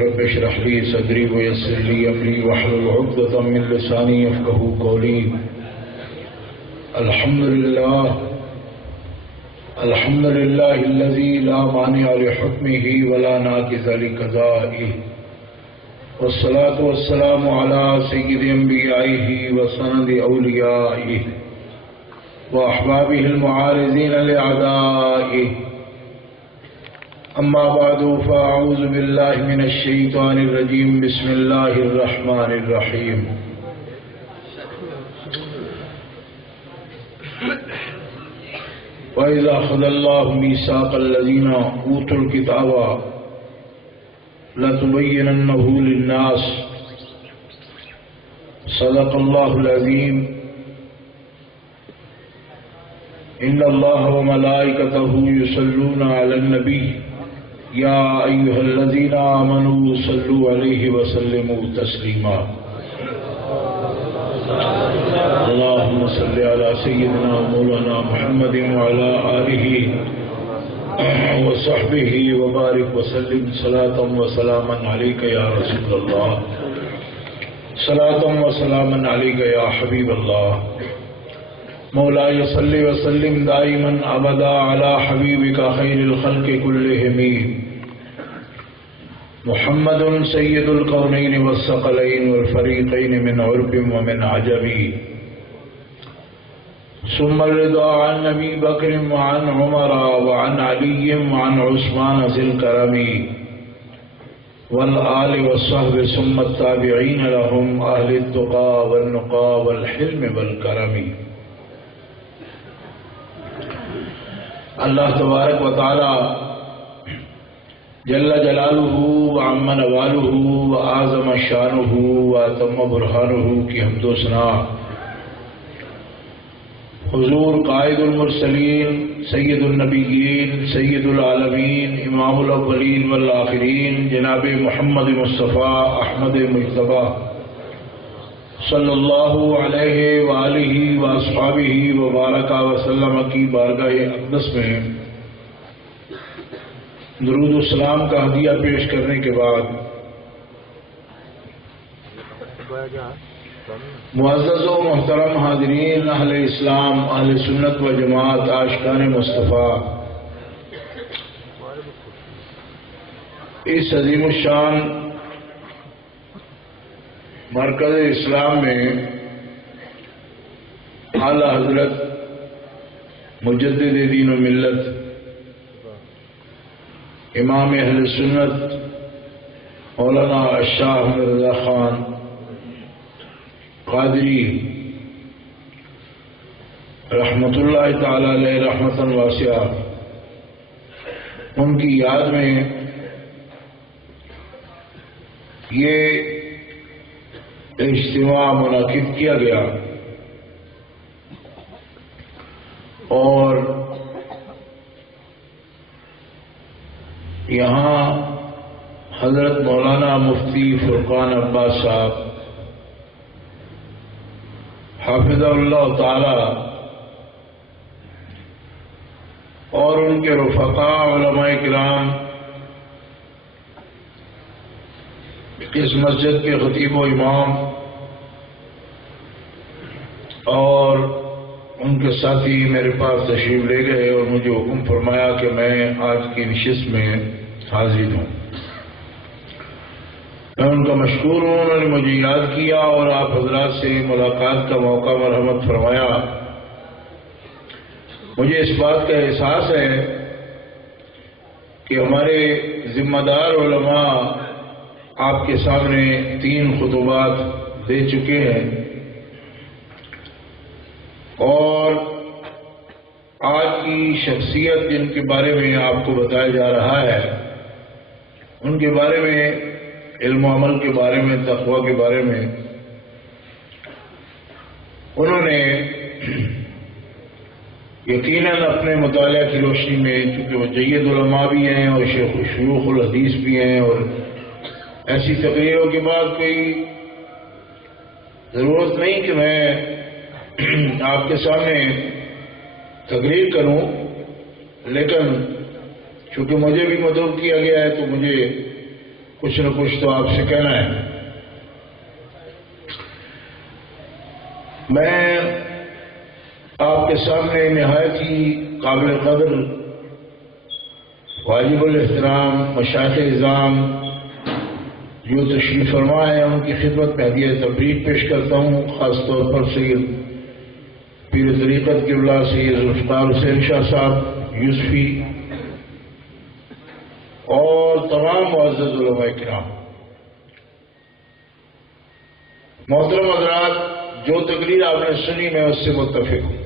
رب اشرح لي صدري ويسر لي امري واحلل عقدة من لساني يفقهوا قولي. الحمد لله الذي لا مانع لحكمه ولا ناقض لقضائه، والصلاة والسلام على سيد انبيائه وسند اوليائه واحبابه المعارضين لاعدائه. اما بعد فاعوذ بالله من الشيطان الرجيم. بسم الله الرحمن الرحيم. وإذا أخذ الله ميثاق الذين أوتوا الكتاب لتبيننه للناس صدق الله العظيم. إن الله وملائكته يصلون على النبي يا أيها الذين آمنوا صلوا عليه وسلموا تسليما. اللهم صل على سيدنا مولانا محمد وعلى آله وصحبه وبارك وسلم صلاة وسلاما عليك يا رسول الله، صلاة وسلاما عليك يا حبيب الله. مولاي صل وسلم دائما أبدا على حبيبك خير الخلق كلهم محمد سيد الكونين والثقلين والفريقين من عرب ومن عجم. ثم الرضا عن أبي بكر وعن عمر وعن علي وعن عثمان ذي الكرم والآل والصحب ثم التابعين لهم أهل التقى والنقى والحلم والكرم. اللہ تبارک و تعالی جل جلالہ وعم نوالہ وأعظم شانہ وأتم برہانہ کی حمد و ثنا حضور قائد المرسلین سید النبیین سید العالمین امام الاولین والآخرین جناب محمد مصطفیٰ احمد مجتبیٰ صلی اللہ علیہ وآلہ واصحابہ وبارک وسلم کی بارگاہ اقدس میں درود و سلام کا ہدیہ پیش کرنے کے بعد معزز و محترم حاضرین، اہل اسلام، اہل سنت و جماعت، عاشقان مصطفیٰ، اس عظیم الشان مرکز اسلام میں اعلی حضرت مجدد دین و ملت امام اہل سنت مولانا شاہ احمد رضا خان قادری رحمت اللہ تعالی علیہ رحمتاً واسعہ، ان کی یاد میں یہ اجتماع منعقد کیا گیا اور یہاں حضرت مولانا مفتی فرقان عباس صاحب حافظ اللہ تعالی اور ان کے رفقاء علماء کرام اس مسجد کے خطیب و امام اور ان کے ساتھی میرے پاس تشریف لے گئے اور مجھے حکم فرمایا کہ میں آج کی نشست میں حاضر ہوں. میں ان کا مشکور ہوں، انہوں نے مجھے یاد کیا اور آپ حضرات سے ملاقات کا موقع مرحمت فرمایا. مجھے اس بات کا احساس ہے کہ ہمارے ذمہ دار علماء آپ کے سامنے 3 خطبات دے چکے ہیں اور آج کی شخصیت جن کے بارے میں آپ کو بتایا جا رہا ہے ان کے بارے میں، علم و عمل کے بارے میں، تقوی کے بارے میں، انہوں نے یقیناً اپنے مطالعہ کی روشنی میں، چونکہ وہ جید علماء بھی ہیں اور شیوخ الحدیث بھی ہیں، اور ایسی تقریروں کے بعد کوئی ضرورت نہیں کہ میں آپ کے سامنے تقریر کروں، لیکن چونکہ مجھے بھی مدعو کیا گیا ہے تو مجھے کچھ نہ کچھ تو آپ سے کہنا ہے۔ میں آپ کے سامنے نہایت ہی قابل قدر واجب الاحترام مشائخ اعظام جو تشریف فرما ہے ان کی خدمت میں ہدیہ تبریک پیش کرتا ہوں، خاص طور پر سید پیر طریقت قبلہ سید ذوالفقار حسین شاہ صاحب یوسفی اور تمام معزز علماء کرام۔ محترم حضرات، جو تقریر آپ نے سنی میں اس سے متفق ہوں۔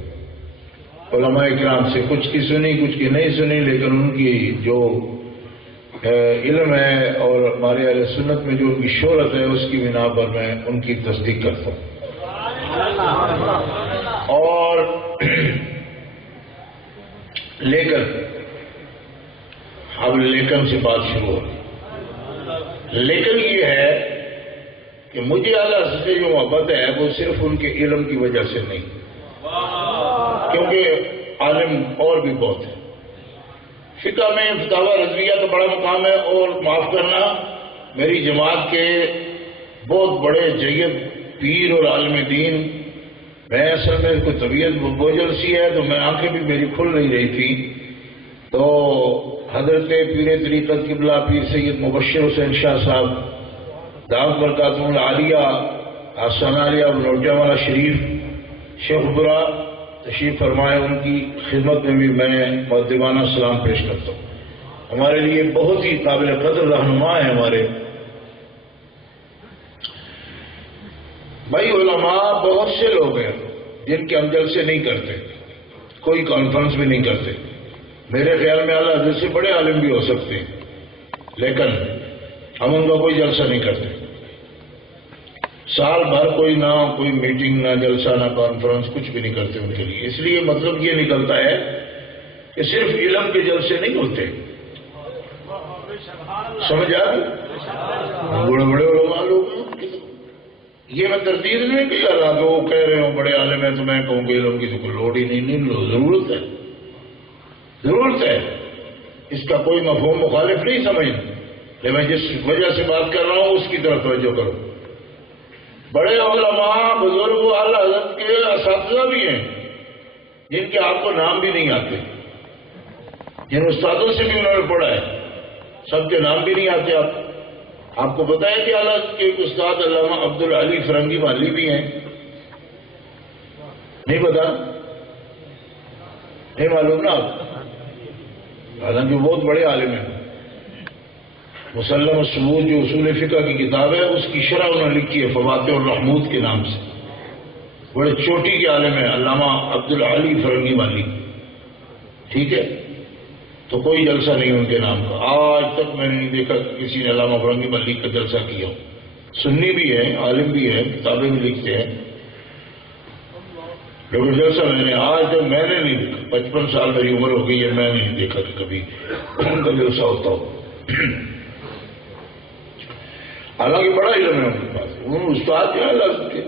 علماء کرام سے کچھ کی سنی کچھ کی نہیں سنی، لیکن ان کی جو علم ہے اور ہمارے اہل سنت میں جو ان کی شہرت ہے اس کی بنا پر میں ان کی تصدیق کرتا ہوں۔ اور لیکن سے بات شروع ہو گئی۔ لیکن یہ ہے کہ مجھے اعلیٰ سے جو محبت ہے وہ صرف ان کے علم کی وجہ سے نہیں، کیونکہ عالم اور بھی بہت ہے۔ فقہ میں فتاوی رضویہ کا بڑا مقام ہے، اور معاف کرنا میری جماعت کے بہت بڑے جید پیر اور عالم دین، میں اصل میں کوئی طبیعت بوجھل سی ہے تو میں آنکھیں بھی میری کھل نہیں رہی تھی، تو حضرت پیر طریقت قبلہ پیر سید مبشر حسین شاہ صاحب دعوت برکاتہ العالیہ آستانہ عالیہ بلوچہ والا شریف شیخ برا تشریف فرمائے، ان کی خدمت میں بھی میں مؤدبانہ سلام پیش کرتا ہوں۔ ہمارے لیے بہت ہی قابل قدر رہنما ہے ہمارے بھائی۔ علماء بہت سے لوگ ہیں جن کے ہم جلسے نہیں کرتے، کوئی کانفرنس بھی نہیں کرتے۔ میرے خیال میں اعلیٰ حضرت سے بڑے عالم بھی ہو سکتے ہیں، لیکن ہم ان کا کوئی جلسہ نہیں کرتے۔ سال بھر کوئی میٹنگ نہ جلسہ نہ کانفرنس کچھ بھی نہیں کرتے ان کے لیے۔ اس لیے مطلب یہ نکلتا ہے کہ صرف علم کے جلسے نہیں ہوتے، سمجھ آ گئی؟ بڑے بڑے علماء لوگ ہیں، یہ میں تردید نہیں کہ اللہ وہ کہہ رہے ہوں بڑے عالم ہیں تو میں کہوں کہ علم کی تو کوئی لوڑ ہی نہیں، ضرورت ہے، ضرورت ہے۔ اس کا کوئی مفہوم مخالف نہیں سمجھنا، لیکن میں جس وجہ سے بات کر رہا ہوں اس کی طرف توجہ کرو۔ بڑے علماء بزرگ اعلیٰ حضرت کے اساتذہ بھی ہیں جن کے آپ کو نام بھی نہیں آتے، جن استادوں سے بھی انہوں نے پڑھا ہے، سب کے نام بھی نہیں آتے۔ آپ کو پتا ہے کہ اعلیٰ حضرت کے ایک استاد علامہ عبدالعلی فرنگی مالی بھی ہیں؟ نہیں پتا؟ نہیں معلوم نا آپ؟ حالانکہ بہت بڑے عالم ہیں۔ مسلم الثبوت جو اصول فقہ کی کتاب ہے اس کی شرح انہوں نے لکھی ہے فواتح الرحمود کے نام سے، بڑے چوٹی کے عالم ہیں علامہ عبدالعلی فرنگی مالی، ٹھیک ہے؟ تو کوئی جلسہ نہیں ان کے نام کا، آج تک میں نے نہیں دیکھا کہ کسی نے علامہ فرنگی مالی کا جلسہ کیا ہو۔ سنی بھی ہیں، عالم بھی ہیں، کتابیں بھی لکھتے ہیں، لیکن جلسہ میں نے آج تک میں نے نہیں دیکھا۔ 55 سال میری عمر ہو گئی ہے، میں نے نہیں دیکھا کہ کبھی ان کا جلسہ ہوتا ہو۔ حالانکہ بڑا علم ہے ان کے پاس، ان استاد ہیں اللہ کے،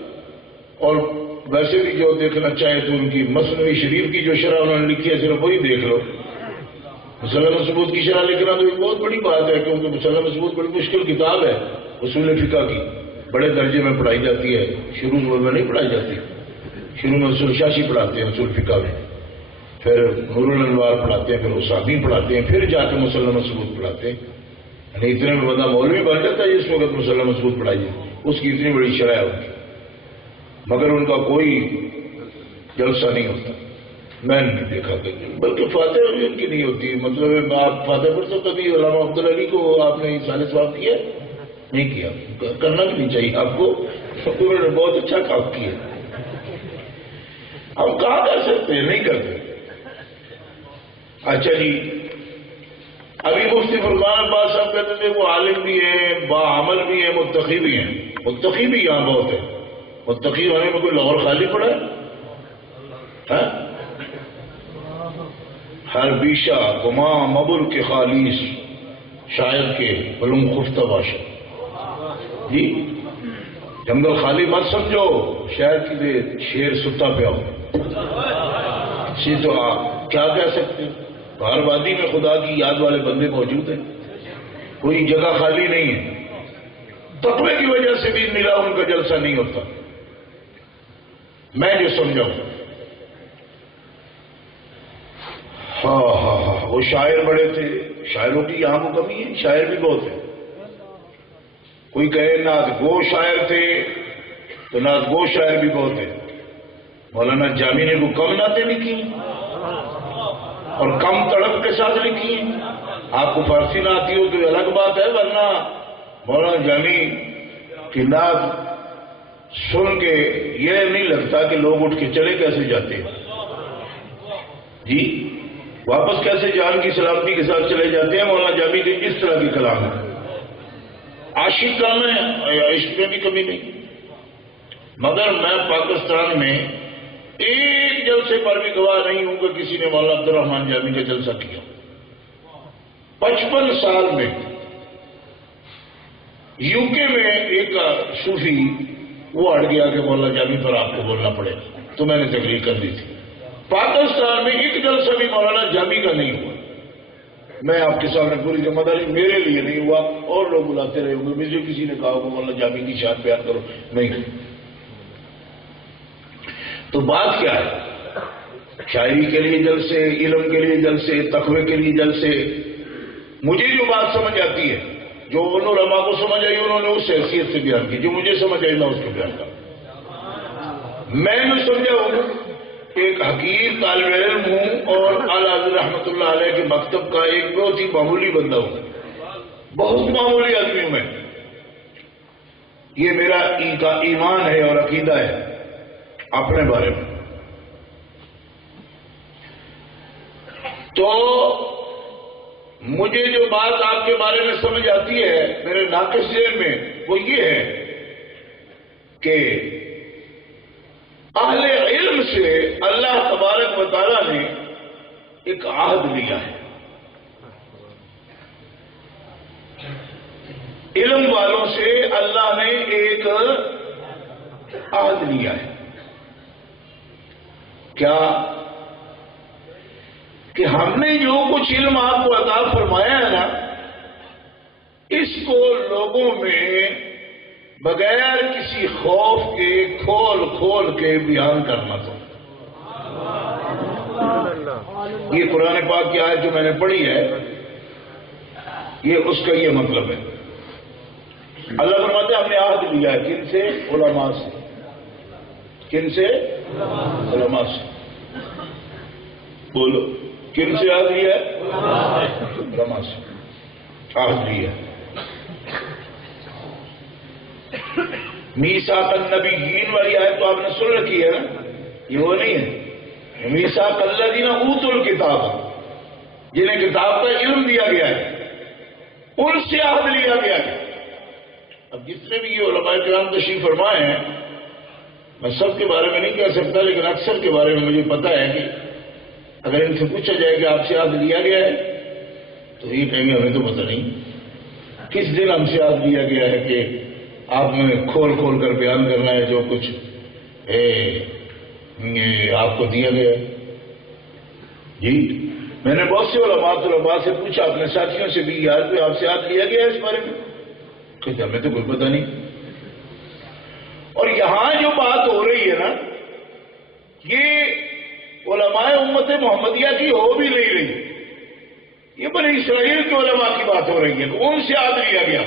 اور ویسے بھی جو دیکھنا چاہے تو ان کی مثنوی شریف کی جو شرح انہوں نے لکھی ہے صرف وہی دیکھ لو۔ مسلم ثبوت کی شرح لکھنا تو ایک بہت بڑی بات ہے، کیونکہ مسلم ثبوت بڑی مشکل کتاب ہے اصول فقہ کی، بڑے درجے میں پڑھائی جاتی ہے، شروع میں نہیں پڑھائی جاتی، شروع میں اصول شاشی پڑھاتے ہیں اصول فقہ میں، پھر نور الانوار پڑھاتے ہیں، پھر اصابی پڑھاتے ہیں، پھر جا کے مسلم ثبوت پڑھاتے ہیں۔ یعنی اتنے میں بندہ مولوی بن جاتا ہے جس وقت مسلم ثبوت پڑھائیے، اس کی اتنی بڑی شرح ہوتی، مگر ان کا کوئی جلسہ نہیں ہوتا، میں نے نہیں دیکھا کبھی، بلکہ فاتح بھی ان کی نہیں ہوتی۔ مطلب آپ فاتح پر تو کبھی علامہ عبدالعلی کو آپ نے اصالہ ثواب کیا نہیں؟ کیا، کرنا بھی نہیں چاہیے آپ کو، انہوں نے بہت اچھا کام کیا، ہم کہاں کر سکتے ہیں؟ نہیں کرتے۔ اچھا جی، ابھی مفتی فرمان عباس صاحب کہتے تھے وہ عالم بھی ہیں، باعمل بھی ہیں، متقی بھی ہیں۔ متقی بھی یہاں بہت ہے، متقی ہونے میں کوئی لاہور خالی پڑا ہے؟ ہر بیشہ گما مبر کے خالیس شاعر کے علوم خفتہ باشا، جی جنگل خالی مت سمجھو، شاعر کی دے شیر ستا پہ آؤ، اسی تو آپ کیا کہہ سکتے ہیں؟ ہر وادی میں خدا کی یاد والے بندے موجود ہیں، کوئی جگہ خالی نہیں ہے. تقوی کی وجہ سے بھی ملا ان کا جلسہ نہیں ہوتا. میں جو سمجھا ہوں. ہاں وہ شاعر بڑے تھے. شاعروں کی یہاں کو کمی ہے، شاعر بھی بہت ہے. کوئی کہے نعت گو شاعر تھے تو نعت گو شاعر بھی بہت ہے. مولانا جامی نے کو کم نعتیں لکھی اور کم تڑپ کے ساتھ لکھی ہیں. آپ کو فارسی نہ آتی ہو تو الگ بات ہے، ورنہ مولانا جامی کی نعت سن کے یہ نہیں لگتا کہ لوگ اٹھ کے چلے کیسے جاتے ہیں جی، واپس کیسے جان کی سلامتی کے ساتھ چلے جاتے ہیں. مولانا جامی کے اس طرح کی کلام ہے. عاشق کام ہے، عشق میں بھی کمی نہیں. مگر میں پاکستان میں ایک جلسے پر بھی گواہ نہیں ہوں کہ کسی نے مولانا عبد الرحمان جامی کا جلسہ کیا. 55 سال میں یو کے میں ایک صوفی وہ اڑ گیا کہ مولانا جامی پر آپ کو بولنا پڑے گا، تو میں نے تقریر کر دی تھی. پاکستان میں ایک جلسہ بھی مولانا جامی کا نہیں ہوا. میں آپ کے سامنے پوری ذمہ داری، میرے لیے نہیں ہوا، اور لوگ بلاتے رہے ہوں گے. مجھے کسی نے کہا کہ مولانا جامی کی شان بیان کرو، نہیں. تو بات کیا ہے؟ شاعری کے لیے جلسے، علم کے لیے جلسے، تقوی کے لیے جلسے. مجھے جو بات سمجھ آتی ہے، جو ان علماء کو سمجھ آئی انہوں نے اس حیثیت سے بیان کی، جو مجھے سمجھ آئی میں اس کو بیان کروں. میں نے سمجھا ہوں ایک حقیر طالب علم ہوں اور اعلیٰ حضرت رحمۃ اللہ علیہ کے مکتب کا ایک بہت ہی معمولی بندہ ہوں، بہت معمولی آدمی ہوں میں. یہ میرا ایمان ہے اور عقیدہ ہے اپنے بارے میں. تو مجھے جو بات آپ کے بارے میں سمجھ آتی ہے میرے ناقص ذہن میں، وہ یہ ہے کہ اہل علم سے اللہ تبارک و تعالیٰ نے ایک عہد لیا ہے. علم والوں سے اللہ نے ایک عہد لیا ہے. کیا کہ ہم نے جو کچھ علم آپ کو عطا فرمایا ہے نا، اس کو لوگوں میں بغیر کسی خوف کے کھول کھول کے بیان کرنا تھا. یہ قرآن پاک کی آیت جو میں نے پڑھی ہے، یہ اس کا یہ مطلب ہے. اللہ فرماتے ہیں ہم نے عہد لیا ہے. کن سے؟ علماء سے. کن سے؟ علماء سے. بولو کن سے عہد لیا ہے؟ علماء سے عہد لیا ہے. میثاق النبیین والی آیت تو آپ نے سن رکھی ہے نا، یہ وہ نہیں ہے. میثاق الذین اوتوا الکتاب، جنہیں کتاب کا علم دیا گیا ہے، ان سے عہد لیا گیا ہے. اب جتنے بھی یہ علماء کرام تشریف فرمائے ہیں، میں سب کے بارے میں نہیں کہہ سکتا، لیکن اکثر کے بارے میں مجھے پتا ہے کہ اگر ان سے پوچھا جائے کہ آپ سے عہد لیا گیا ہے تو یہ کہیں گے ہمیں تو پتہ نہیں کس دن ہم سے عہد لیا گیا ہے کہ آپ نے کھول کھول کر بیان کرنا ہے جو کچھ آپ کو دیا گیا ہے. جی میں نے بہت سے علماء سے پوچھا، اپنے ساتھیوں سے بھی، یار کوئی آپ سے عہد لیا گیا ہے اس بارے میں؟ کہ ہمیں تو کوئی پتہ نہیں. اور یہاں جو بات ہو رہی ہے نا، یہ علماء امت محمدیہ کی ہو بھی نہیں رہی، یہ بنی اسرائیل کے علماء کی بات ہو رہی ہے کہ ان سے عہد لیا گیا.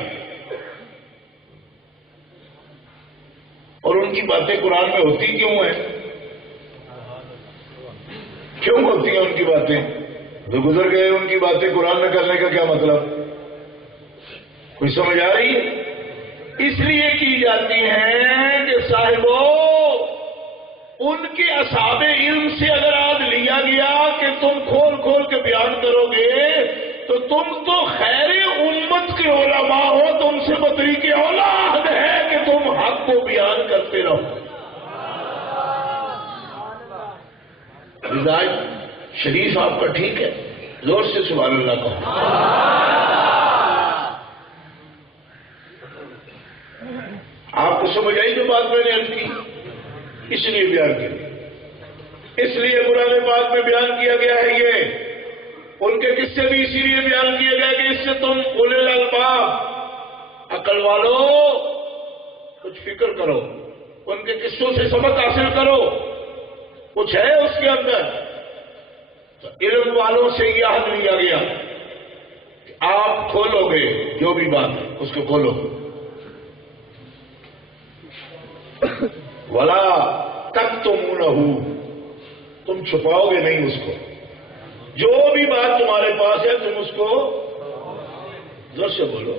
اور ان کی باتیں قرآن میں ہوتی کیوں ہیں؟ کیوں ہوتی ہیں ان کی باتیں؟ جو گزر گئے ان کی باتیں قرآن میں کرنے کا کیا مطلب؟ کوئی سمجھ آ رہی ہے؟ اس لیے کی جاتی ہیں کہ صاحبو ان کے اصحاب علم سے اگر عہد لیا گیا کہ تم کھول کھول کے بیان کرو گے تو تم تو خیر امت کے علماء ہو، تم سے بدری کے اولاد ہے کہ تم حق کو بیان کرتے رہو. مزاج شریف آپ کا ٹھیک ہے؟ زور سے سبحان اللہ کہو. آپ کو سمجھ آئی جو بات میں نے عرض کی؟ اس لیے بیان کی، اس لیے قرآن پاک میں بیان کیا گیا ہے یہ ان کے قصے بھی اسی لیے بیان کیے گئے کہ اس سے تم اولل الالباب عقل والوں کچھ فکر کرو، ان کے قصوں سے سبق حاصل کرو، کچھ ہے اس کے اندر۔ تو علم والوں سے یہ عہد لیا گیا کہ آپ کھولو گے جو بھی بات ہے اس کو کھولو، ولا تکتمونہ، تم چھپاؤ گے نہیں اس کو، جو بھی بات تمہارے پاس ہے تم اس کو زور سے بولو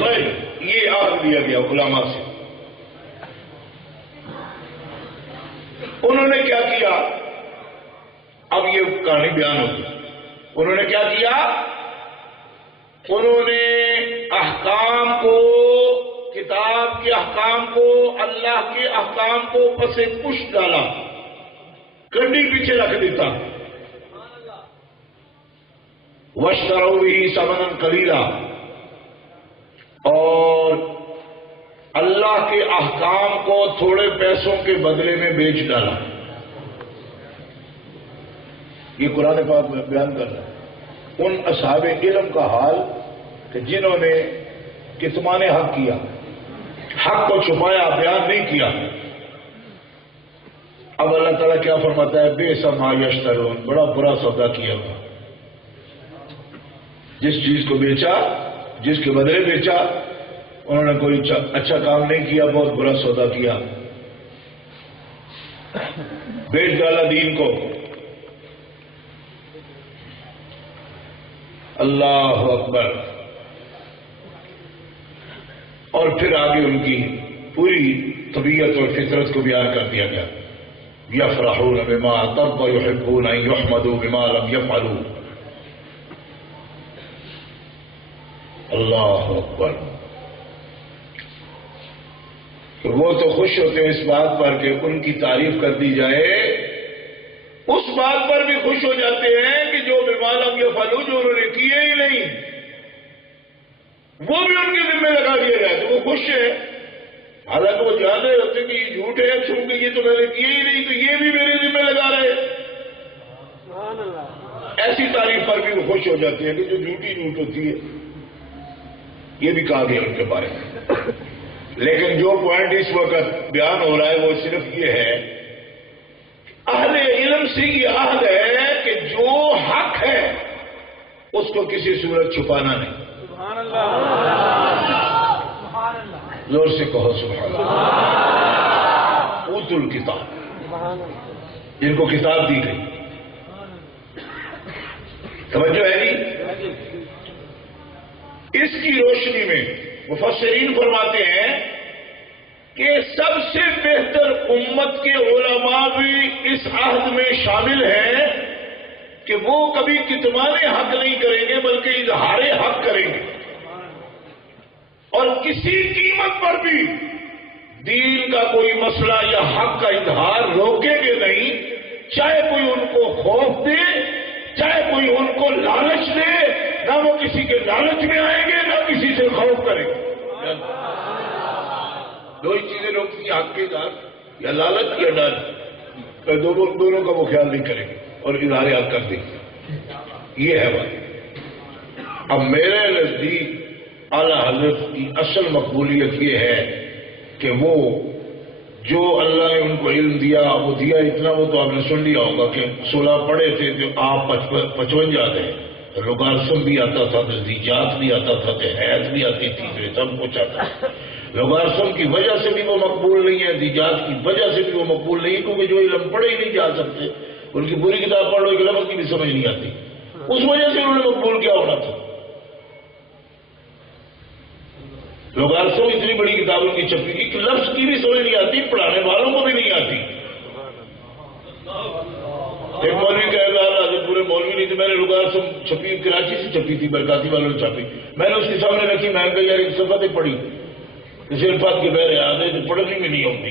بھائی، یہ عہد دیا گیا علماء سے۔ انہوں نے کیا کیا؟ اب یہ کہانی بیان ہوگی۔ انہوں نے کیا کیا؟ انہوں نے احکام کو، کتاب کے احکام کو، اللہ کے احکام کو پس پش ڈالا، کنڈی پیچھے رکھ دیتا۔ واشتروا به ثمنا قلیلا، اور اللہ کے احکام کو تھوڑے پیسوں کے بدلے میں بیچ ڈالا۔ یہ قرآن پاک میں بیان کر رہا ہے ان اصحاب علم کا حال کہ جنہوں نے کتمان حق کیا، حق کو چھپایا، بیان نہیں کیا۔ اب اللہ تعالیٰ کیا فرماتا ہے؟ بئس ما یشترون، بڑا برا سودا کیا ہوا۔ جس چیز کو بیچا، جس کے بدلے بیچا، انہوں نے کوئی اچھا کام نہیں کیا، بہت برا سودا کیا، بیچ ڈالا دین کو۔ اللہ اکبر۔ اور پھر آگے ان کی پوری طبیعت اور فطرت کو بیان کر دیا گیا۔ یفرحون بما اتوا ویحبون ان یحمدوا بما لم یفعلوا۔ اللہ اکبر۔ وہ تو خوش ہوتے ہیں اس بات پر کہ ان کی تعریف کر دی جائے، اس بات پر بھی خوش ہو جاتے ہیں کہ جو بما لم یفعلوا، جو انہوں نے کیے ہی نہیں، وہ بھی ان کے ذمہ لگا دیا جائے تو وہ خوش ہے۔ حالانکہ وہ جان رہے ہوتے کہ یہ جھوٹ ہے، چونکہ یہ تو میں نے کیے ہی نہیں، تو یہ بھی میرے ذمہ لگا رہے۔ ایسی تعریف پر بھی وہ خوش ہو جاتے ہیں کہ جو جھوٹی جھوٹ ہوتی ہے۔ یہ بھی کہا گیا ان کے بارے میں۔ لیکن جو پوائنٹ اس وقت بیان ہو رہا ہے وہ صرف یہ ہے، اہل علم سے یہ عہد ہے کہ جو حق ہے اس کو کسی صورت چھپانا نہیں۔ سبحان اللہ، زور سے کہو سبحان اللہ۔ اوتوا الکتاب، جن کو کتاب دی گئی، توجہ ہے نہیں؟ اس کی روشنی میں مفسرین فرماتے ہیں کہ سب سے بہتر امت کے علماء بھی اس عہد میں شامل ہیں کہ وہ کبھی کتمان حق نہیں کریں گے بلکہ اظہار حق کریں گے، اور کسی قیمت پر بھی دین کا کوئی مسئلہ یا حق کا اظہار روکیں گے نہیں، چاہے کوئی ان کو خوف دے، چاہے کوئی ان کو لالچ دے، نہ وہ کسی کے لالچ میں آئیں گے نہ کسی سے خوف کریں گے۔ دو ہی چیزیں روکتی ہیں، حق کے اظہار یا لالچ یا ڈر، دونوں کا وہ خیال نہیں کریں گے اور اظہار حق کر دیں گے۔ یہ ہے بات۔ اب میرے نزدیک اعلیٰ حضرت کی اصل مقبولیت یہ ہے کہ وہ جو اللہ نے ان کو علم دیا، وہ دیا اتنا، وہ تو آپ نے سن لیا ہوگا کہ 16 پڑھے تھے تو آپ 55 گئے، لوگارسم بھی آتا تھا، تزدیجات بھی آتا تھا، حیض بھی آتی تھی، سب کچھ آتا تھا۔ لوگارسم کی وجہ سے بھی وہ مقبول نہیں ہے، دیجات کی وجہ سے بھی وہ مقبول نہیں، کیونکہ جو علم پڑھے ہی نہیں جا سکتے، ان کی پوری کتاب پڑھ لو ایک لفظ کی بھی سمجھ نہیں آتی، اس وجہ سے انہوں نے مقبول کیا ہونا تھا۔ لوگارسم اتنی بڑی کتابوں کی چھپی، ایک لفظ کی بھی سمجھ نہیں آتی، پڑھانے والوں کو بھی نہیں آتی۔ ایک مولوی کہے گا حضرت پورے مولوی نہیں تھے، میں نے لوگارسم چھپی، کراچی سے چھپی تھی، برکاتی والوں نے چھپی، میں نے اس کے سامنے رکھی، میں نے کہا یار ایک صفحہ پڑھی، اسے الفاظ کے بہرے یاد ہے جو پڑھنے میں نہیں ہوتی،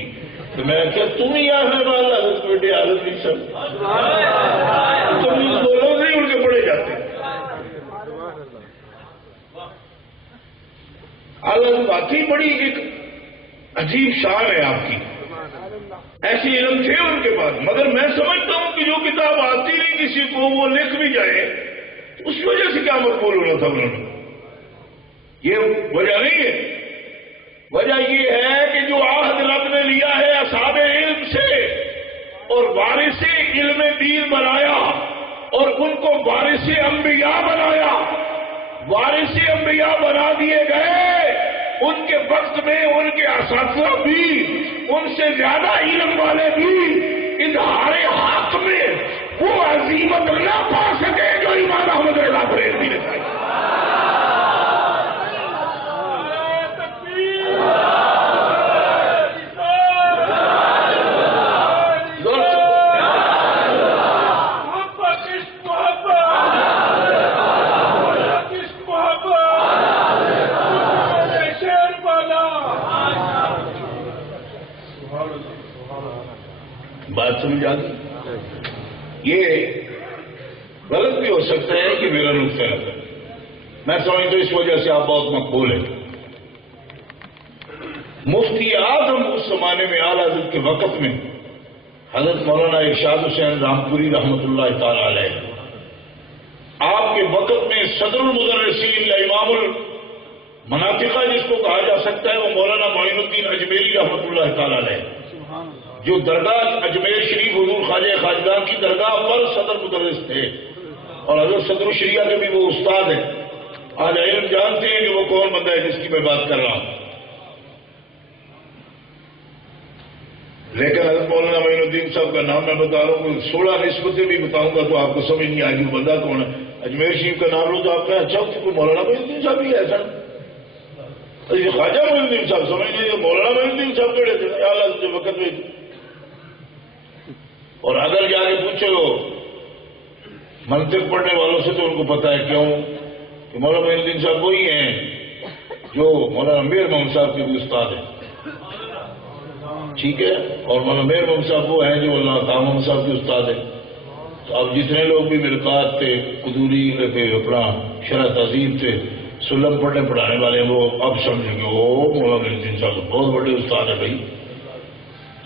تو میں نے کہا تم ہی یاد ہے والا حضرت بیٹے حضرت نہیں سب تم بولو نہیں، ان کے پڑھے جاتے۔ اللہ واقعی بڑی ایک عجیب شان ہے آپ کی، ایسے علم تھے ان کے پاس، مگر میں سمجھتا ہوں کہ جو کتاب آتی نہیں کسی کو وہ لکھ بھی جائے اس وجہ سے کیا مقبول ہونا تھا انہوں نے، یہ وجہ نہیں ہے۔ وجہ یہ ہے کہ جو عہد رب نے لیا ہے اصحاب علم سے اور وارث علم دین بنایا اور ان کو وارث انبیاء بنایا، وارث انبیاء بنا دیے گئے، ان کے وقت میں ان کے اساتذہ بھی ان سے زیادہ علم والے بھی اظہار حق میں وہ عظیمت نہ پا سکے جو امام احمد رضا بریلوی نے پائی۔ بات سمجھ آ گئی؟ یہ غلط بھی ہو سکتا ہے کہ میرا نقطہ نظر ہے، میں سمجھتا ہوں اس وجہ سے آپ بہت مقبول ہیں۔ مفتی اعظم اس زمانے میں اعلی حضرت کے وقت میں حضرت مولانا ارشاد حسین رامپوری رحمۃ اللہ تعالی علیہ، آپ کے وقت میں صدر المدرسین یا امام المناطقہ جس کو کہا جا سکتا ہے وہ مولانا معین الدین اجمیری رحمۃ اللہ تعالی علیہ، جو درگاہ اجمیر شریف حضور خواجہ خواجگان کی درگاہ پر صدر مدرس تھے اور حضرت صدر الشریعہ کے بھی وہ استاد ہیں۔ اہل علم جانتے ہیں کہ وہ کون بندہ ہے جس کی میں بات کر رہا ہوں۔ لیکن حضرت مولانا معین الدین صاحب کا نام میں بتا رہا ہوں، 16 نسبتیں بھی بتاؤں گا تو آپ کو سمجھ نہیں آئے گی وہ بندہ کون ہے۔ اجمیر شریف کا نام لو تو آپ کہیں اچھا کوئی مولانا معین الدین صاحب بھی ہے سر، یہ خواجہ معین الدین صاحب سمجھ لیجیے، مولانا معین الدین صاحب کہڑے تھے اعلیٰ حضرت کے وقت میں۔ اور اگر جا کے پوچھو منطق پڑھنے والوں سے تو ان کو پتا ہے کیوں کہ مولانا معین الدین صاحب وہی ہیں جو مولانا میر محمد صاحب کے بھی استاد ہیں، ٹھیک ہے، اور مولانا میر محمد صاحب وہ ہیں جو مولانا طاہر محمد صاحب کے استاد ہیں۔ تو اب جتنے لوگ بھی مرقات تھے، قدوری تھے، اپنا شرح تہذیب تھے، سلم پڑھنے پڑھانے والے ہیں، وہ اب سمجھیں گے وہ مولانا معین الدین صاحب بہت بڑے استاد ہیں بھائی،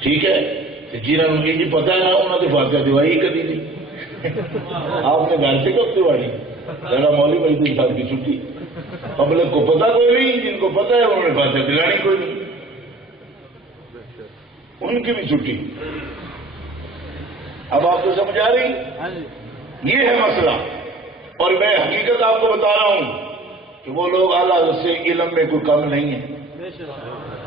ٹھیک ہے۔ جنہوں نے جی پتا ہے نا انہوں نے فاتحہ دوائی کبھی نہیں، آپ نے گھر سے کب دوائی ذرا مولوی معین الدین صاحب کی چھٹی، پبلک کو پتا کوئی نہیں، جن کو پتا ہے انہوں نے فاتحہ دلانی کوئی نہیں، ان کی بھی چھٹی۔ اب آپ کو سمجھ آ رہی؟ یہ ہے مسئلہ، اور میں حقیقت آپ کو بتا رہا ہوں کہ وہ لوگ اعلیٰ حضرت سے علم میں کوئی کم نہیں ہے،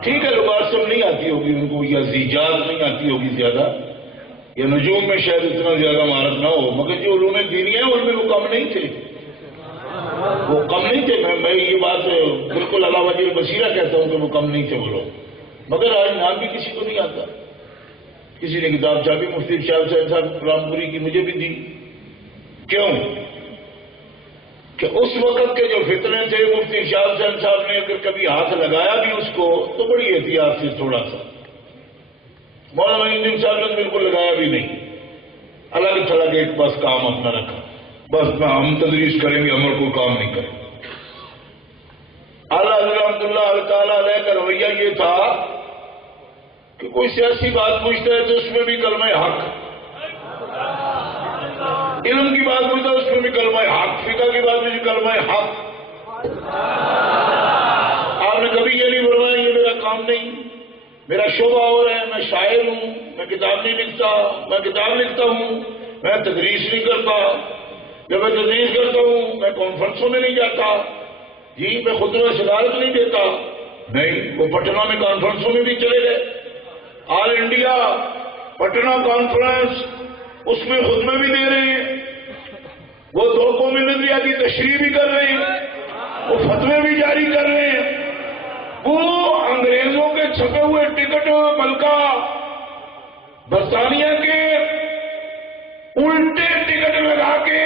ٹھیک ہے، لباسم نہیں آتی ہوگی ان کو، یا زیجات نہیں آتی ہوگی زیادہ، یا نجوم میں شاید اتنا زیادہ مہارت نہ ہو، مگر جو علوم دینی ہے ان میں وہ کم نہیں تھے، وہ کم نہیں تھے۔ میں یہ بات بالکل علی وجہ البصیرہ کہتا ہوں کہ وہ کم نہیں تھے وہ لوگ، مگر آج نام بھی کسی کو نہیں آتا۔ کسی نے کتاب چھاپی مفتی ارشاد حسین صاحب رامپوری کی، مجھے بھی دی، کیوں کہ اس وقت کے جو فتنے تھے مفتی ارشاد حسین صاحب نے اگر کبھی ہاتھ لگایا بھی اس کو تو بڑی احتیاط سے تھوڑا سا، مولانا معین الدین صاحب نے بالکل لگایا بھی نہیں، الگ تھلگ ایک بس کام اپنا رکھا، بس ہم تدریس کریں گے، عمر کو کام نہیں کریں۔ اعلیٰ حضرت رحمۃ اللہ تعالیٰ علیہ کا رویہ یہ تھا کہ کوئی سیاسی بات پوچھتا ہے تو اس میں بھی کلمہ حق، علم کی بات پوچھتا ہے اس میں بھی کلمہ حق، فقہ کی بات میں بھی کلمہ حق۔ آپ نے کبھی یہ نہیں فرمایا یہ میرا کام نہیں، میرا شعبہ اور ہے، میں شاعر ہوں، میں کتاب نہیں لکھتا، میں کتاب لکھتا ہوں، میں تدریس نہیں کرتا، جب میں تدریس کرتا ہوں میں کانفرنسوں میں نہیں جاتا، جی میں خطبہ صدارت نہیں دیتا، نہیں، وہ پٹنہ میں کانفرنسوں میں بھی چلے گئے، آل انڈیا پٹنہ کانفرنس اس میں خطبے بھی دے رہے ہیں، وہ 2 قومی نظریہ کی تشریح بھی کر رہے ہیں، وہ فتوے بھی جاری کر رہے ہیں، وہ انگریزوں کے چھپے ہوئے ٹکٹ بلکہ برطانیہ کے الٹے ٹکٹ لگا کے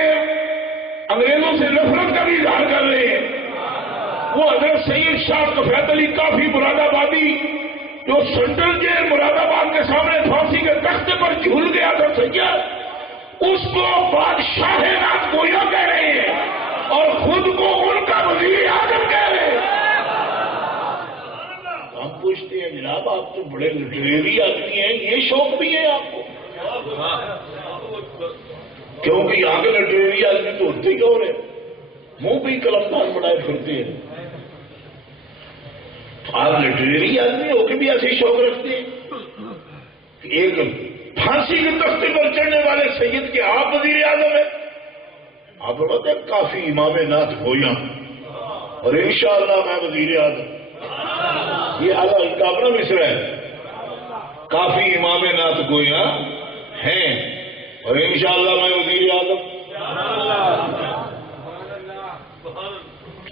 انگریزوں سے نفرت کا بھی اظہار کر رہے ہیں۔ وہ حضرت سید شاہ کفایت علی کافی مراد آبادی جو سینٹرل جیل مراد آباد کے سامنے پھانسی کے تختے پر جھول گیا تھا سید، اس کو بادشاہ رات گویا کہہ رہے ہیں اور خود کو ان کا وزیر اعظم کہہ رہے ہیں۔ ہم پوچھتے ہیں جناب صاحب آپ تو بڑے لٹریری آدمی ہیں، یہ شوق بھی ہے آپ کو؟ کیونکہ یہاں کے لٹریری آدمی تو ہوتے ہی اور ہیں، منہ پہ ہی قلمدان بڑھائے پھرتے ہیں. آپ لٹریری آدمی ہو کے بھی ایسے شوق رکھتے ہیں؟ ایک پھانسی کے تختے پر چڑھنے والے سید کے آپ وزیر اعظم ہیں. آپ بتاتے ہیں کافی امام نعت گویا اور انشاءاللہ میں وزیر اعظم. یہ ان کا اپنا مصرع ہے، کافی امام نعت گویا ہیں اور انشاءاللہ میں وزیر اعظم.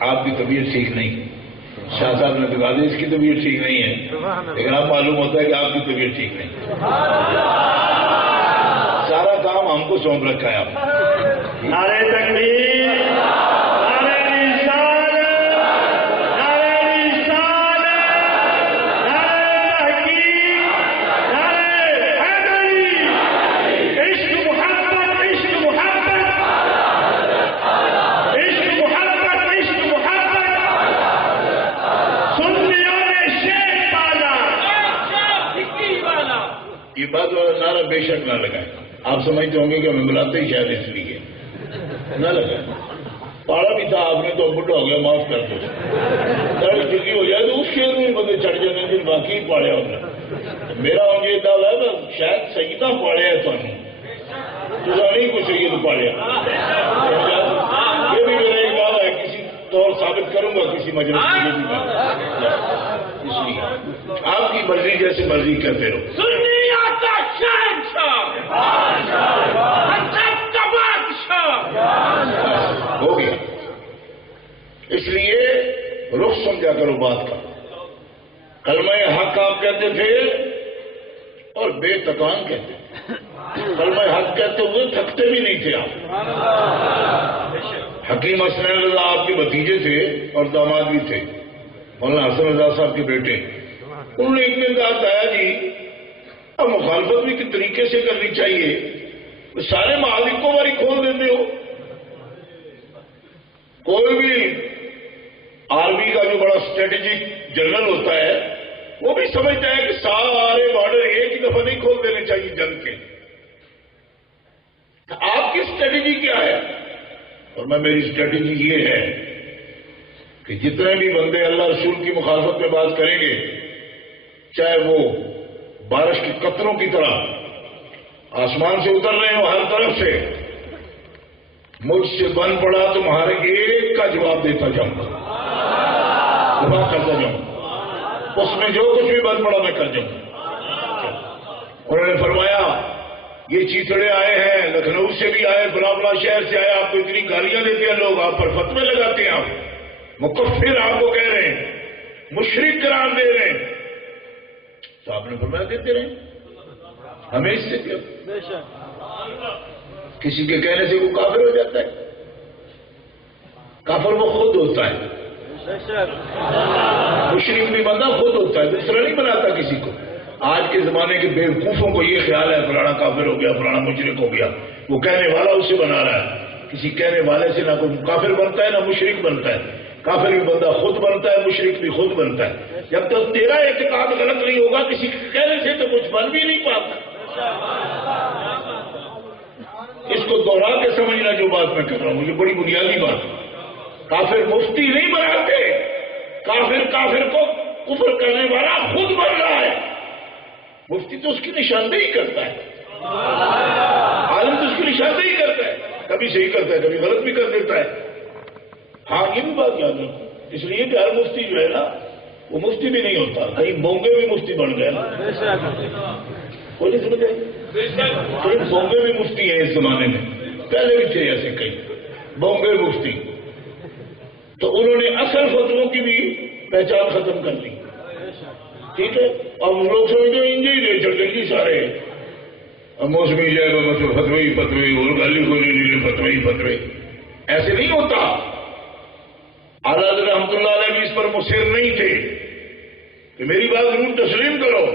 آپ کی طبیعت ٹھیک نہیں، شاہ صاحب نے بتا دیا اس کی طبیعت ٹھیک نہیں ہے، لیکن اب معلوم ہوتا ہے کہ آپ کی طبیعت ٹھیک نہیں. سارا کام ہم کو سونپ رکھا ہے آپ نے. نعرہ تکبیر، نعرہ رسالت، نعرہ رسالت، نعرہ تحقیق، نعرہ حیدری، عشق محبت، عشق محبت، عشق محبت، عشق محبت، سنیوں نے شیخ پالا. یہ بات والا نعرہ بے شک نہ لگائے. آپ سمجھتے ہوں گے کہ ہمیں بلاتے ہی شاید اس لیے نہ لگا. پاڑا بھی تھا آپ نے تو بڈھا ہو گیا، معاف کر دو. درد جلدی ہو جائے تو اس شیر میں بندے چڑھ جانے پھر باقی پاڑیا ہوگا. میرا مجھے دعویٰ ہے نا شاید سیدہ پاڑیا ہے تو نہیں کوئی سید پاڑیا. یہ بھی میرا ایک دعویٰ ہے، کسی طور ثابت کروں گا کسی مجلس میں. یہ بھی بات اس لیے آپ کی مرضی جیسے مرضی کہتے رہو. ہو گیا. اس لیے رخ سمجھا کرو بات کا. کلمہ حق آپ کہتے تھے اور بے تکان کہتے تھے. کلمہ حق کہتے ہوئے تھکتے بھی نہیں تھے آپ. حکیم حسنین رضا آپ کے بھتیجے تھے اور داماد بھی تھے، مولانا حسن رضا صاحب کے بیٹے. انہوں نے ایک دن کہا تھا جی اب مخالفت بھی کس طریقے سے کرنی چاہیے، سارے معاذ کو باری کھول دیتے ہو. کوئی بھی آرمی کا جو بڑا اسٹریٹجک جنرل ہوتا ہے وہ بھی سمجھتا ہے کہ سارے بارڈر ایک ہی دفعہ نہیں کھول دینے چاہیے جنگ کے. آپ کی اسٹریٹجی کیا ہے؟ اور میری اسٹریٹجی یہ ہے کہ جتنے بھی بندے اللہ رسول کی مخالفت میں بات کریں گے، چاہے وہ بارش کے قطروں کی طرح آسمان سے اتر رہے ہو ہر طرف سے، مجھ سے بن پڑا تمہارے ایک کا جواب دیتا جاؤں، دفاع کرتا جاؤں، اس میں جو کچھ بھی بن پڑا میں کر جاؤں. انہوں نے فرمایا یہ چیتڑے آئے ہیں لکھنؤ سے بھی آئے، فلاں فلاں شہر سے آئے، آپ کو اتنی گالیاں دیتے ہیں لوگ، آپ پر فتوے لگاتے ہیں، آپ مکفر آپ کو کہہ رہے ہیں، مشرک قرار دے رہے ہیں. تو آپ نے فرمایا دیتے رہے، ہمیں اس سے کیا؟ کسی کے کہنے سے وہ کافر ہو جاتا ہے؟ کافر وہ خود ہوتا ہے، مشرک بھی بندہ خود ہوتا ہے، دوسرا نہیں بناتا کسی کو. آج کے زمانے کے بیوقوفوں کو یہ خیال ہے فلانا کافر ہو گیا، فلانا مشرک ہو گیا، وہ کہنے والا اسے بنا رہا ہے. کسی کہنے والے سے نہ کوئی کافر بنتا ہے نہ مشرک بنتا ہے. کافر بھی بندہ خود بنتا ہے، مشرک بھی خود بنتا ہے. جب تک تیرا اعتقاد غلط نہیں ہوگا کسی کے کہنے سے تو کچھ بن بھی نہیں پاتا. اس کو دوہرا کے سمجھنا جو بات میں کر رہا ہوں، مجھے بڑی بنیادی بات. کافر مفتی نہیں بناتے، کافر کو کفر کرنے والا خود بن رہا ہے. مفتی تو اس کی نشاندہی کرتا ہے، عالم تو اس کی نشاندہی کرتا ہے، کبھی صحیح کرتا ہے کبھی غلط بھی کر دیتا ہے. ہاں یہ بھی بات یاد رکھو، اس لیے کہ ہر مفتی جو ہے نا وہ مفتی بھی نہیں ہوتا، کئی بونگے بھی مفتی بن گئے. کوئی نہیں سمجھے؟ کئی بونگے بھی مفتی ہیں اس زمانے میں، پہلے بھی تھے ایسے کئی بونگے مفتی. تو انہوں نے اصل فتووں کی بھی پہچان ختم کر لی. ٹھیک ہے، اب لوگ سمجھتے ہیں انجے ہی دے چلتے جی سارے، اب موسمی جائے گا فتوی اور گالی کو فتوی. ایسے نہیں ہوتا. اعلیٰ حضرت رحمۃ اللہ علیہ بھی اس پر مصر نہیں تھے کہ میری بات ضرور تسلیم کرو،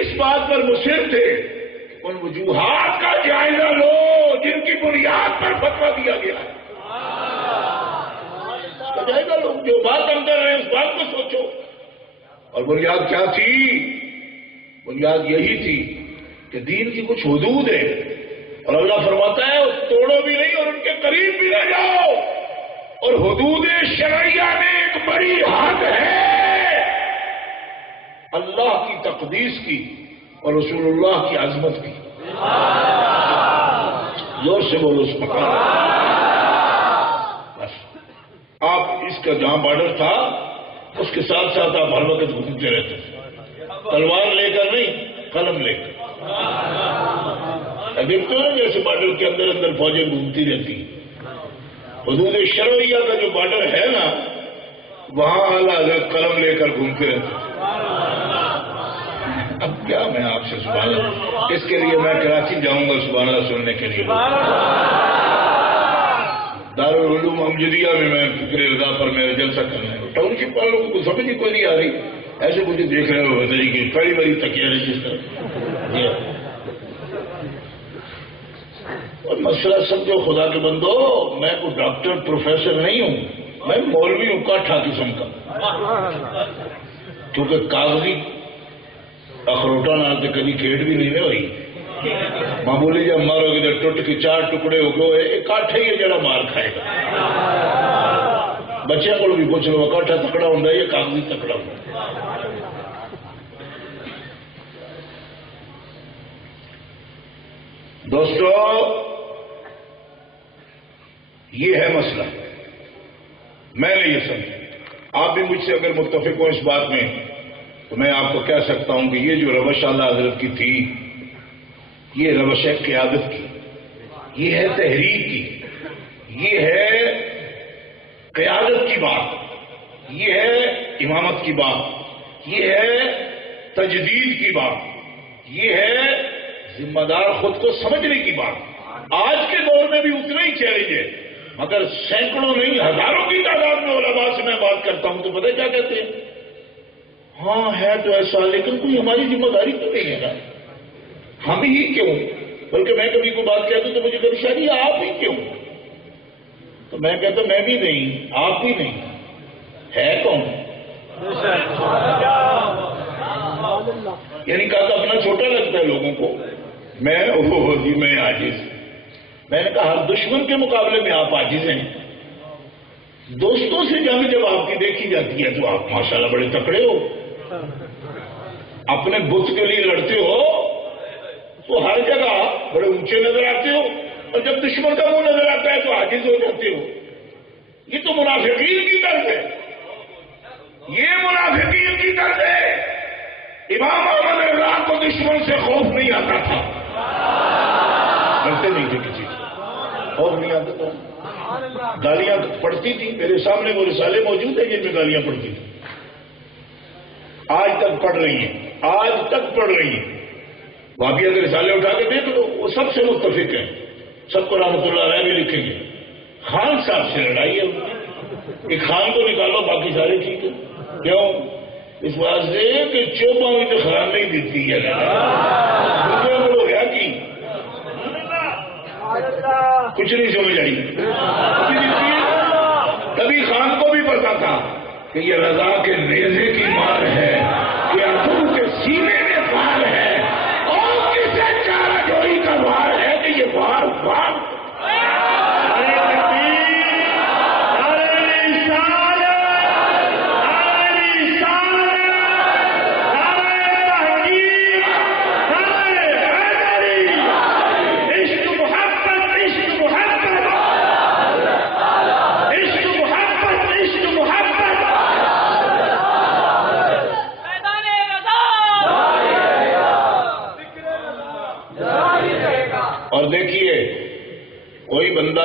اس بات پر مصر تھے ان وجوہات کا جائزہ لو جن کی بنیاد پر فتویٰ دیا گیا ہے. جائزہ لو، جو بات ہم کر رہے ہیں اس بات کو سوچو. اور بنیاد کیا تھی؟ بنیاد یہی تھی کہ دین کی کچھ حدود ہے، اور اللہ فرماتا ہے توڑو بھی نہیں اور ان کے قریب بھی نہ جاؤ، اور حدود شرعیہ میں ایک بڑی حد ہے اللہ کی تقدیس کی اور رسول اللہ کی عظمت کی۔ زور سے بولو سبحان اللہ۔ بس آپ اس کا جہاں بارڈر تھا اس کے ساتھ ساتھ آپ ہر وقت گھومتے رہتے تھے، تلوار لے کر نہیں، قلم لے کر۔ دیکھتے ہیں جیسے بارڈر کے اندر اندر فوجیں گھومتی رہتی ہیں، حدود شرعیہ کا جو بارڈر ہے نا وہاں اعلیٰ حضرت قلم لے کر گھومتے رہتے ہیں۔ اب کیا میں آپ سے سبحان اللہ، اس کے لیے میں کراچی جاؤں گا سبحان اللہ سننے کے لیے۔ دارالعلوم امجدیہ میں میں فکر رضا پر میرا جلسہ کرنا ہے، ٹاؤن شپ والوں کو سمجھ ہی کوئی نہیں آ رہی، ایسے مجھے دیکھ رہے ہو بدری کی بڑی بڑی تکیہ جس طرح۔ اور مسئلہ سمجھو خدا کے بندو، میں کوئی ڈاکٹر پروفیسر نہیں ہوں، میں مولوی ہوں کاٹھا قسم کا، کیونکہ کاغذی اخروٹا نہ تو کبھی کھیڑ بھی نہیں ہوئی، معمولی جب مارو گے تو ٹوٹ کے چار ٹکڑے ہو گئے، ایک کاٹھا ہی ہے جڑا مار کھائے گا۔ بچے کو بھی پوچھ لو کاٹھا تکڑا ہوتا ہے یا کاغذی تکڑا ہوتا ہے؟ دوستو یہ ہے مسئلہ، میں نے یہ سمجھا، آپ بھی مجھ سے اگر متفق ہو اس بات میں تو میں آپ کو کہہ سکتا ہوں کہ یہ جو روش اعلیٰ حضرت کی تھی یہ روش ہے قیادت کی، یہ ہے تحریک کی، یہ ہے قیادت کی بات، یہ ہے امامت کی بات، یہ ہے تجدید کی بات، یہ ہے ذمہ دار خود کو سمجھنے کی بات۔ آج کے دور میں بھی اتنا ہی چیلنج ہے، مگر سینکڑوں نہیں ہزاروں کی تعداد میں علماء سے میں بات کرتا ہوں تو پتہ کیا کہتے ہیں؟ ہاں ہے تو ایسا، لیکن کوئی ہماری ذمہ داری تو نہیں ہے نا، ہم ہی کیوں؟ بلکہ میں کبھی کوئی بات کہتا ہوں تو مجھے کبھی شاید آپ ہی کیوں؟ تو میں کہتا ہوں میں بھی نہیں، آپ بھی نہیں، ہے کون؟ یعنی کہا کہ اپنا چھوٹا لگتا ہے لوگوں کو، میں عاجز۔ میں نے کہا ہر دشمن کے مقابلے میں آپ عاجز ہیں، دوستوں سے جنگ جب آپ کی دیکھی جاتی ہے تو آپ ماشاءاللہ بڑے تکڑے ہو، اپنے بت کے لیے لڑتے ہو تو ہر جگہ بڑے اونچے نظر آتے ہو، اور جب دشمن کا منہ نظر آتا ہے تو عاجز ہو جاتے ہو۔ یہ تو منافقین کی طرف ہے، یہ منافقین کی طرف ہے۔ امام احمد رضا کو دشمن سے خوف نہیں آتا تھا، ڈرتے نہیں تھے کسی سے، خوف نہیں آتا تھا، گالیاں پڑتی تھی، میرے سامنے وہ رسالے موجود ہیں جن میں گالیاں پڑتی تھی، آج تک پڑھ رہی ہیں، آج تک پڑھ رہی ہیں۔ بھابیا کے رسالے اٹھا کے دیکھ لو، وہ سب سے متفق ہیں، سب کو رحمۃ اللہ علیہ بھی لکھیں گے۔ خان صاحب سے لڑائی ہے، ایک خان کو نکالو باقی سارے ٹھیک ہے، کیوں؟ اس واسطے کہ چوپا ہوئی تو خان نہیں دیتی ہے، ہو گیا کہ کچھ نہیں سمجھ آئی، کبھی خان کو بھی پتا تھا کہ یہ رضا کے نیزے کی مار ہے، یہ عدو کے سینے میں وار ہے، اور کسے چارہ جوئی کا وار ہے کہ یہ وار وار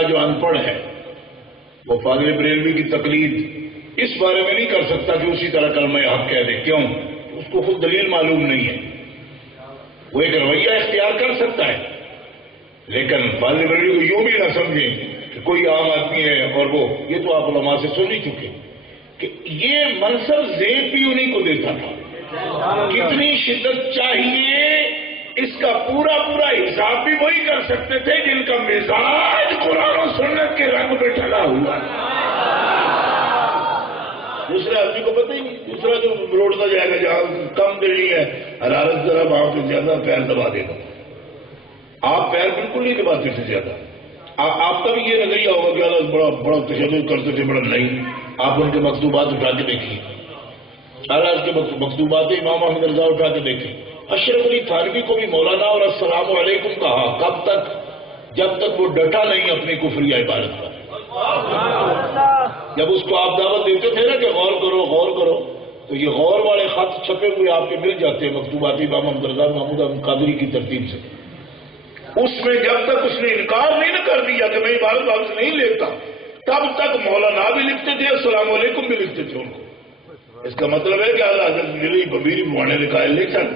جو ان پڑھ ہے وہ فاضل بریلوی کی تقلید اس بارے میں نہیں کر سکتا کہ اسی طرح کلمہ حق کہہ دے، کیوں؟ اس کو خود دلیل معلوم نہیں ہے، وہ ایک رویہ اختیار کر سکتا ہے، لیکن فاضل بریلوی کو یوں بھی نہ سمجھیں کہ کوئی عام آدمی ہے اور وہ، یہ تو آپ علماء سے سن ہی چکے کہ یہ منصب زیب بھی انہیں کو دیتا تھا، کتنی شدت چاہیے اس کا پورا پورا حساب بھی وہی کر سکتے تھے جن کا مزاج قرآن و سنت کے رنگ میں ڈھلا ہوا ہے۔ دوسرے آدمی کو پتہ ہی نہیں، دوسرا جو لوٹتا جائے گا جہاں کم دلی ہے حرارت ذرا وہاں پہ زیادہ پیر دبا دے گا. آپ پیر بالکل نہیں دباتے تھے زیادہ. آپ کا بھی یہ نظریہ ہوگا کہ اللہ بڑا بڑا تشدد کرتے تھے, بڑا نہیں. آپ ان کے مکتوبات اٹھا کے دیکھیے, اللہ کے مکتوبات امام احمد رضا اٹھا کے دیکھیں. اشرف علی تھانوی کو بھی مولانا اور السلام علیکم کہا. کب تک؟ جب تک وہ ڈٹا نہیں اپنی کفری عبادت پر. جب اس کو آپ دعوت دیتے تھے نا کہ غور کرو غور کرو, تو یہ غور والے خط چھپے ہوئے آپ کے مل جاتے ہیں مکتوبات امام احمد رضا محمود احمد قادری کی ترتیب سے. اس میں جب تک اس نے انکار نہیں نہ کر دیا کہ میں عبادت واپس نہیں لیتا, تب تک مولانا بھی لکھتے تھے, السلام علیکم بھی لکھتے تھے ان کو. اس کا مطلب ہے کہ اللہ حضرت ملی ببیری موانے لکھائے لکھن.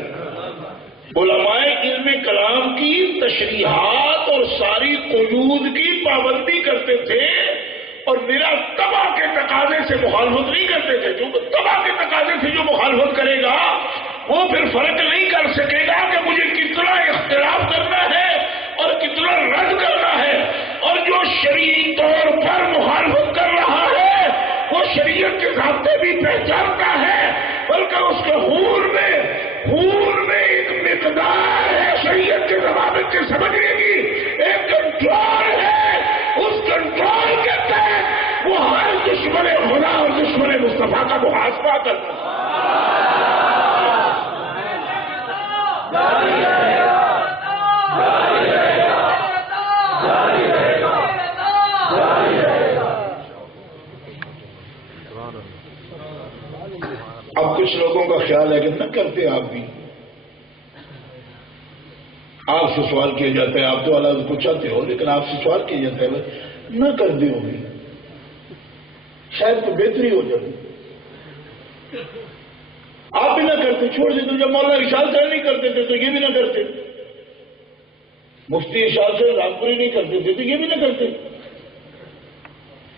علماء علم کلام کی تشریحات اور ساری قیود کی پابندی کرتے تھے اور میرا تباہ کے تقاضے سے مخالفت نہیں کرتے تھے. کیونکہ تباہ کے تقاضے سے جو مخالفت کرے گا وہ پھر فرق نہیں کر سکے گا کہ مجھے کتنا اختلاف کرنا ہے اور کتنا رد کرنا ہے. اور جو شرعی طور پر مخالفت کر رہا ہے وہ شریعت کے ضابطے بھی پہچانتا ہے, بلکہ اس کے حور میں ایک مقدار ہے شریعت کے ضوابط کے سمجھنے کی, ایک کنٹرول ہے. اس کنٹرول کے تحت وہ ہر دشمن خدا اور دشمن مصطفیٰ کا محاسبہ کرتا ہے. اب کچھ لوگوں کا خیال ہے کہ نہ کرتے آپ بھی. آپ سے سوال کیا جاتا ہے, آپ تو اللہ کو چاہتے ہو, لیکن آپ سے سوال کیا جاتا ہے نہ کرتے ہو گی شاید تو بہتری ہو جائے. آپ بھی نہ کرتے, چھوڑ دیتے. جب مولانا ارشاد صاحب نہیں کرتے تھے تو یہ بھی نہ کرتے, مفتی ارشاد صاحب رامپوری نہیں کرتے تھے تو یہ بھی نہ کرتے,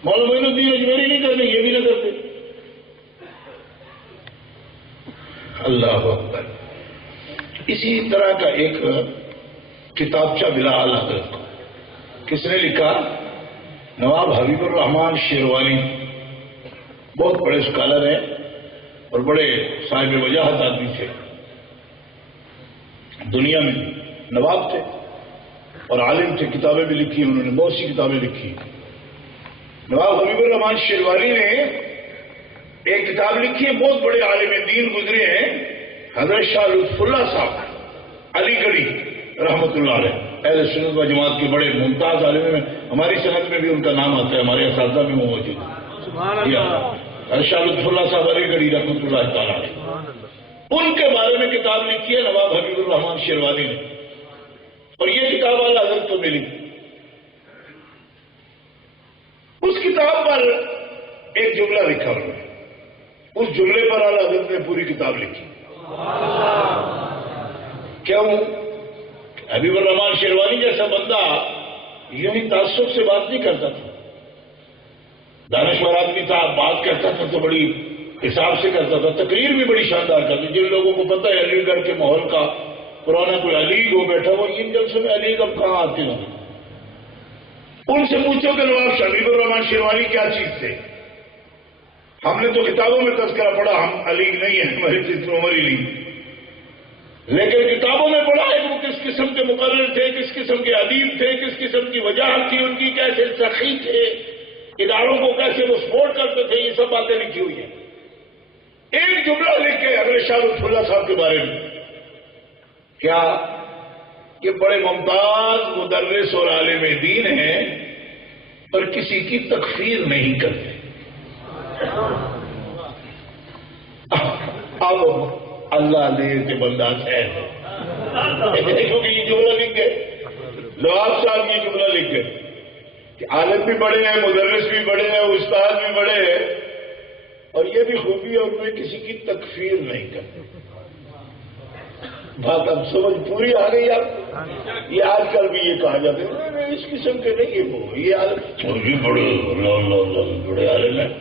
مولانا معین الدین اجمیری نہیں کرتے یہ بھی نہ کرتے. اللہ اکبر. اسی طرح کا ایک کتابچہ ملا اعلی حضرت کو. کس نے لکھا؟ نواب حبیب الرحمان شیروانی, بہت بڑے اسکالر ہیں اور بڑے صاحب وجاہت آدمی تھے دنیا میں. نواب تھے اور عالم تھے, کتابیں بھی لکھی انہوں نے, بہت سی کتابیں لکھی. نواب حبیب الرحمان شیروانی نے ایک کتاب لکھی ہے, بہت بڑے عالم دین گزرے ہیں, حضرت شاہ لطف اللہ صاحب علی گڑھی رحمۃ اللہ علیہ, اہل سنت و جماعت کے بڑے ممتاز عالم میں. ہماری صنعت میں بھی ان کا نام آتا ہے, ہمارے اساتذہ میں وہ موجود ہے. حضرت شاہ لطف اللہ صاحب علی گڑھی رحمۃ اللہ تعالیٰ علیہ, ان کے بارے میں کتاب لکھی ہے نواب حبیب الرحمان شیروانی نے, اور یہ کتاب اعلیٰ حضرت کو ملی. اس کتاب پر ایک جملہ لکھا انہوں نے, اس جملے پر اعلیٰ حضرت نے پوری کتاب لکھی. کیوں؟ حبیب الرحمان شیروانی جیسا بندہ یوں ہی تعصب سے بات نہیں کرتا تھا, دانشور آدمی تھا, بات کرتا تھا تو بڑی حساب سے کرتا تھا, تقریر بھی بڑی شاندار کرتی. جن لوگوں کو پتہ ہے علی گڑھ کے ماحول کا, پرانا کوئی علیگ ہو بیٹھا وہ ان جلسوں میں علیگ اب کہاں آتے ہیں. ان سے پوچھو کہ نواب حبیب الرحمان شیروانی کیا چیز تھے. ہم نے تو کتابوں میں تذکرہ پڑھا, ہم علیگ نہیں ہیں, ہماری اتنی عمر ہی نہیں, لیکن کتابوں میں پڑھا ہے کہ وہ کس قسم کے مقرر تھے, کس قسم کے ادیب تھے, کس قسم کی وجاہت تھی ان کی, کیسے سخی تھے, اداروں کو کیسے وہ سپورٹ کرتے تھے, یہ سب باتیں لکھی ہوئی ہیں. ایک جملہ لکھ کے حضرت شاہ لطف اللہ صاحب کے بارے میں, کیا کہ بڑے ممتاز مدرس اور عالم دین ہیں اور کسی کی تکفیر نہیں کرتے. اب اللہ نے کہ بندہ خیر ہے, کیونکہ یہ جملہ لکھ گئے نواب صاحب, یہ جملہ لکھ گئے کہ عالم بھی بڑے ہیں, مدرس بھی بڑے ہیں, استاد بھی بڑے ہیں, اور یہ بھی خوبی ہے ان میں کسی کی تکفیر نہیں کرتے. بات اب سمجھ پوری آ گئی آپ. یہ آج کل بھی یہ کہا جاتا ہے اس قسم کے نہیں ہے وہ, یہ عالم بھی بڑے عالم ہیں,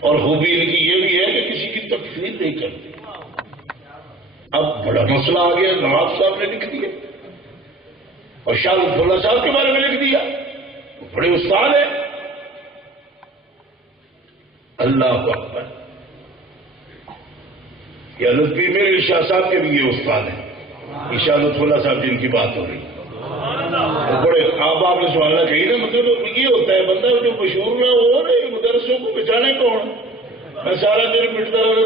اور خوبی ان کی یہ بھی ہے کہ کسی کی تکفیر نہیں کرتے. اب بڑا مسئلہ آ گیا, نواب صاحب نے لکھ دیا اور شاہ لطف اللہ صاحب کے بارے میں لکھ دیا, وہ بڑے استاد ہیں. اللہ اکبر. یہ حضرت پیر میرے شاہ صاحب کے بھی یہ استاد ہیں، عشاء لطف اللہ صاحب جن کی بات ہو رہی. بڑے آپ نے سوالنا چاہیے نا، مطلب یہ ہوتا ہے بندہ جو مشہور نہ ہو، مدرسوں کو بچانے کون؟ میں سارا دن پٹتا رہا